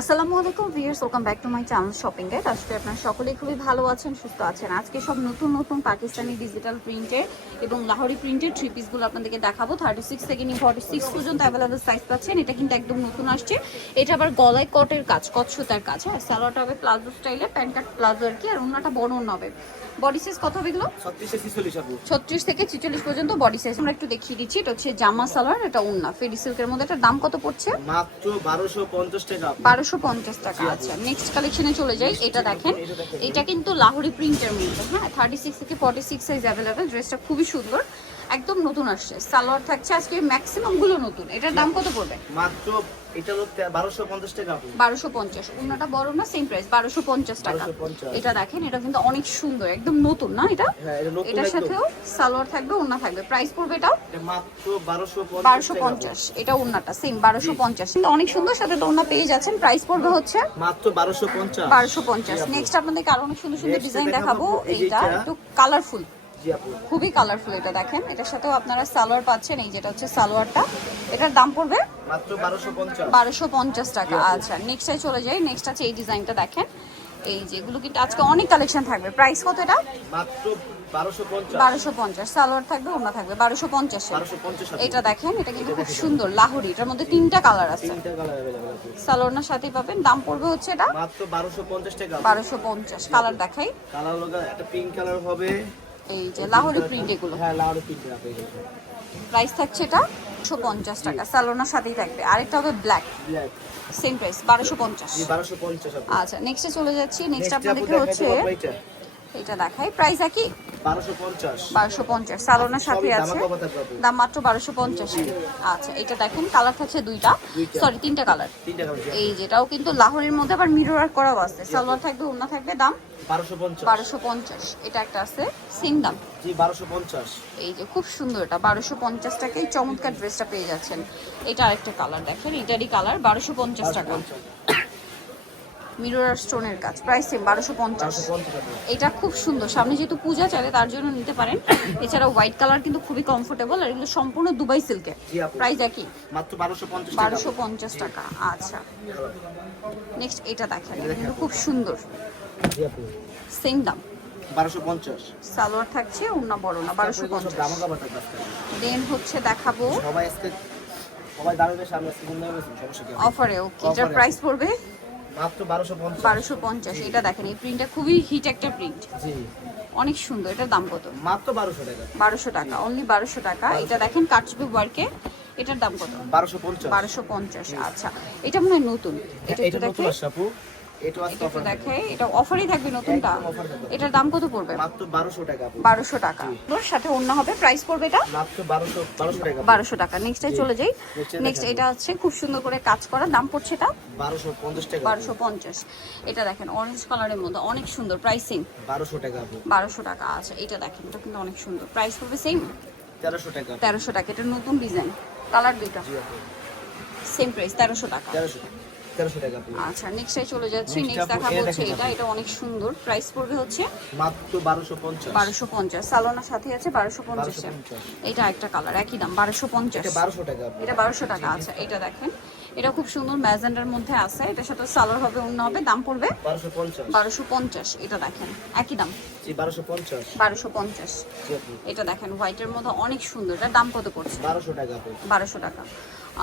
আসসালামু আলাইকুম viewers welcome back to my channel shopping guide. আজকে আপনারা সকলেই খুবই ভালো আছেন সুস্থ আছেন। আজকে সব নতুন নতুন পাকিস্তানি ডিজিটাল প্রিন্টের এবং লাহোরি প্রিন্টের থ্রি পিসগুলো আপনাদেরকে দেখাবো। থার্টি সিক্স থেকে নিয়ে ফর্টি সিক্স পর্যন্ত অ্যাভেলেবল সাইজ পাচ্ছেন। এটা কিন্তু একদম নতুন আসছে। এটা আবার গলায় কটের কাজ কট সুতার কাজ হ্যাঁ? স্যালোয়ারটা হবে প্লাজো স্টাইলে প্যান্ট কাট প্লাজো আর কি আর অন্যটা বড় অন্য হবে। বডি সাইজ কত হবে এগুলো? ছত্রিশে থেকে ছিচল্লিশ পর্যন্ত বডি সাইজ আমরা একটু দেখিয়ে দিচ্ছি এটা হচ্ছে জামা সালোয়ার এটা উন্না ফেরি সিল্কের মধ্যে এটার দাম কত পড়ছে? মাত্র বারোশো পঞ্চাশ টাকা। বারোশো পঞ্চাশ টাকা। আচ্ছা নেক্সট কালেকশনে চলে যাই। এটা দেখেন। এটা কিন্তু লাহোরি প্রিন্টের মধ্যে হ্যাঁ থার্টি সিক্স থেকে ফর্টি সিক্স সাইজ অ্যাভেলেবেল ড্রেসটা খুবই সুন্দর। একদম নতুন আসছে। সালোয়ার থাকছে আজকে ম্যাক্সিমামগুলো নতুন। এটার দাম কত পড়বে? মাত্র এটা হলো বারোশো পঞ্চাশ টাকা আপু। বারোশো পঞ্চাশ। অন্যটা বড় না সেম প্রাইস বারোশো পঞ্চাশ টাকা। এটা দেখেন এটা কিন্তু অনেক সুন্দর একদম নতুন না এটা? হ্যাঁ এটার সাথেও সালোয়ার থাকবে অন্য থাকবে। প্রাইস পড়বে এটা মাত্র বারোশো বারোশো পঞ্চাশ। এটা ওড়নাটা সেম বারোশো পঞ্চাশ। কিন্তু অনেক সুন্দর সাথে তো ওড়না পেয়ে যাচ্ছেন। প্রাইস পড়বে হচ্ছে? মাত্র বারোশো পঞ্চাশ। বারোশো পঞ্চাশ। নেক্সট আপনাদেরকে আরও অনেক সুন্দর সুন্দর ডিজাইন দেখাবো এইটা এটা। একটু কালারফুল খুবই কালারফুল এটা দেখেন। এটার সাথেও আপনারা সালোয়ার পাচ্ছেন এই যেটা হচ্ছে সালোয়ারটা। এটার দাম পড়বে বারোশো পঞ্চাশ। টাকা আচ্ছা। নেক্সটে চলে যাই নেক্সট আছে এই ডিজাইনটা দেখেন। এই যেগুলো কিন্তু আজকে অনেক কালেকশন থাকবে। প্রাইস কত এটা? বারোশো পঞ্চাশ। সালোয়ার থাকবে ওনা থাকবে বারোশো পঞ্চাশ। এটা দেখেন এটা কিন্তু খুব সুন্দর লাহোরি। এটার মধ্যে তিনটা কালার আছে। কালার অ্যাভেলেবেল সাথেই পাবেন। দাম পড়বে হচ্ছে এটা? বারোশো পঞ্চাশ টাকা। বারোশো পঞ্চাশ। কালার দেখাই। কালার একটা পিঙ্ক কালার হবে। এই যে লাহোরি প্রিন্ট এগুলো। হ্যাঁ লাহোরি প্রিন্ট আপু প্রাইস থাকছে এটা একশো পঞ্চাশ টাকা। সালোনার সাথেই থাকবে। আরেকটা হবে ব্ল্যাক ব্ল্যাক সেম প্রাইস বারোশো পঞ্চাশ। জি বারোশো পঞ্চাশ আপু আচ্ছা নেক্সটে চলে যাচ্ছি। নেক্সট Next আপু আপনাদেরকে দেখাই হচ্ছে। এটা দেখাই। প্রাইস একই? বারোশো পঞ্চাশ। সালোনার সাথে আছে। দাম মাত্র বারোশো পঞ্চাশ। আচ্ছা এটা দেখেন কালার থাকছে দুইটা। সরি তিনটা কালার এই যেটাও কিন্তু লাহোরের মধ্যে আবার মিরর আর করাও আছে। সালোয়ার থাকবে ওনা থাকবে দাম বারোশো পঞ্চাশ। এটা একটা আছে সেম দাম। এই যে খুব সুন্দর এটা। বারোশো পঞ্চাশ টাকায় চমৎকার ড্রেসটা পেয়ে যাচ্ছেন। এটা আরেকটা কালার দেখেন এটারই কালার বারোশো পঞ্চাশ টাকা। মিরর আর স্টোনের কাজ প্রাইস সেম বারোশো পঞ্চাশ। এটা খুব সুন্দর। সামনে যেহেতু পূজা চলে তার জন্য নিতে পারেন। এছাড়া হোয়াইট কালার কিন্তু খুবই কমফোর্টেবল আর এগুলো সম্পূর্ণ দুবাই সিল্কে। প্রাইস একই। মাত্র বারোশো পঞ্চাশ টাকা। আচ্ছা। নেক্সট এটা দেখেন কিন্তু খুব সুন্দর। সেম দাম। সালোয়ার থাকছে অন্য বড় না বারোশো পঞ্চাশ। দেন হচ্ছে দেখাবো। সবাই আজকে সবাই দাঁড়াবে সামনে? অফারে ওকে এটার প্রাইস পড়বে মাত্র বারোশো পঞ্চাশ। বারোশো পঞ্চাশ এটা দেখেন এই প্রিন্টটা খুবই হিট একটা প্রিন্ট জি। অনেক সুন্দর এটার দাম কত? মাত্র বারোশো টাকা। বারোশো টাকা অনলি বারোশো টাকা। এটা দেখেন ওয়ার্কে এটার দাম কত? বারোশো পঞ্চাশ। বারোশো পঞ্চাশ আচ্ছা। এটা মনে হয় নতুন। এটা একটু এটা অফারই থাকবে। নতুনটা। এটার দাম কত পড়বে? মাত্র টাকা 1200 সাথে অন্য হবে প্রাইস পড়বে এটা? মাত্র টাকা 1200 চলে যাই। নেক্সট এটা হচ্ছে খুব সুন্দর করে কাজ করা। দাম পড়ছে এটা? 1250 টাকা 1250 এটা দেখেন অরেঞ্জ কালারের মধ্যে অনেক সুন্দর প্রাইসিং 1200 টাকা 1200 টাকা আছে এটা দেখেন এটা কিন্তু অনেক সুন্দর। প্রাইস পড়বে সেম তেরোশো টাকা। 1300 টাকা। এটা নতুন ডিজাইন কালার দুটো সেম প্রাইস তেরোশো টাকা। 1300 টাকা। 1300 টাকা আচ্ছা চলে যাচ্ছি নেক্সট দেখা হচ্ছে এটা এটা অনেক সুন্দর। প্রাইস পড়বে হচ্ছে মাত্র 1250 সালোনার সাথে আছে 1250 এ। এটা একটা কালার একই দাম 1250 এটা এটা 1200 টাকা আচ্ছা এটা দেখেন। এটা খুব সুন্দর ম্যাজেন্ডার মধ্যে আছে। এটার সাথে সালোয়ার হবে অন্য হবে দাম পড়বে 1250 এটা দেখেন একই দাম। বারোশো পঞ্চাশ। এটা দেখেন হোয়াইটের মধ্যে অনেক সুন্দর। এটা দাম কত পড়ছে? বারোশো টাকা 1200 টাকা।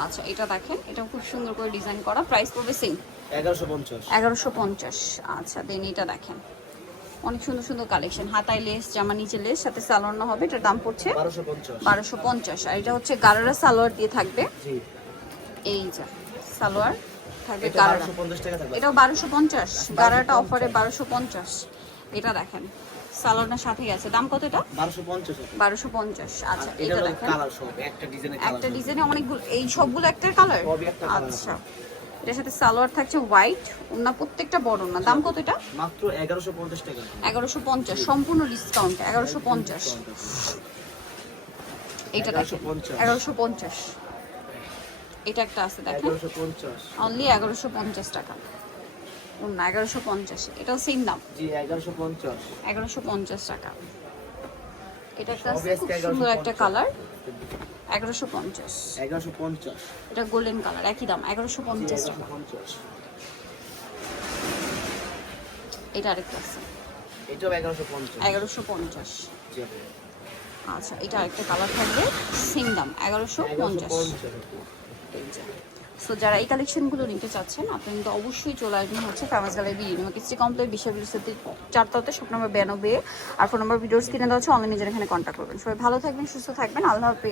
আচ্ছা এটা দেখেন এটা খুব সুন্দর করে ডিজাইন করা। প্রাইস পড়বে সেম এগারোশো পঞ্চাশ। আচ্ছা দেন এটা দেখেন। অনেক সুন্দর সুন্দর কালেকশন হাতায় লেস জামা নিচে লেস সাথে সালোয়ার হবে এটার দাম পড়ছে বারোশো পঞ্চাশ। আর এটা হচ্ছে গারারা সালোয়ার দিয়ে থাকবে। জি। এই যা সালোয়ার থাকবে গারারা এটাও বারোশো পঞ্চাশ। গারাটা অফারে বারোশো পঞ্চাশ। এটা দেখেন। সালোয়ারটার সাথেই আছে। দাম কত এটা? বারোশো পঞ্চাশ বারোশো পঞ্চাশ। আচ্ছা এটা দেখেন। কালার সব একটা ডিজাইনের কালার একটা ডিজাইনে অনেকগুলো এই সবগুলো একটা কালার আচ্ছা। এটার সাথে সালোয়ার থাকছে হোয়াইট ওনা প্রত্যেকটা বড় না দাম কত এটা? মাত্র এগারোশো পঞ্চাশ টাকা। এগারোশো পঞ্চাশ সম্পূর্ণ ডিসকাউন্ট এগারোশো পঞ্চাশ। এটা দেখেন 1150 এগারোশো পঞ্চাশ। এটা একটা আছে দেখেন। এগারোশো পঞ্চাশ। অনলি এগারোশো পঞ্চাশ টাকা। না এগারোশো পঞ্চাশ এটাও সেম দাম এগারোশো পঞ্চাশ এগারোশো পঞ্চাশ টাকা এটা একটা খুব সুন্দর একটা কালার এগারোশো পঞ্চাশ এগারোশো পঞ্চাশ এটা গোল্ডেন কালার একই দাম এগারোশো পঞ্চাশ টাকা এটা আরেকটা আছে এটাও এগারোশো পঞ্চাশ এগারোশো পঞ্চাশ আচ্ছা এটা আরেকটা কালার থাকবে সেম দাম এগারোশো পঞ্চাশ। সো যারা এই কালেকশনগুলো নিতে চাচ্ছেন আপনি কিন্তু অবশ্যই চলে আসবেন হচ্ছে ফেমাস গ্যালারি বিরিয়ানি কিস্তি কমপ্লিট বিশ্ববিদ্যালয় চারটাতে সব নম্বর বিরানব্বই আর ফোন নম্বর ভিডিওস কিনে দেওয়া হচ্ছে অনলাইনে যারা এখানে কন্ট্যাক্ট করবেন। সবাই ভালো থাকবেন, সুস্থ থাকবেন, আল্লাহ হাফিজ।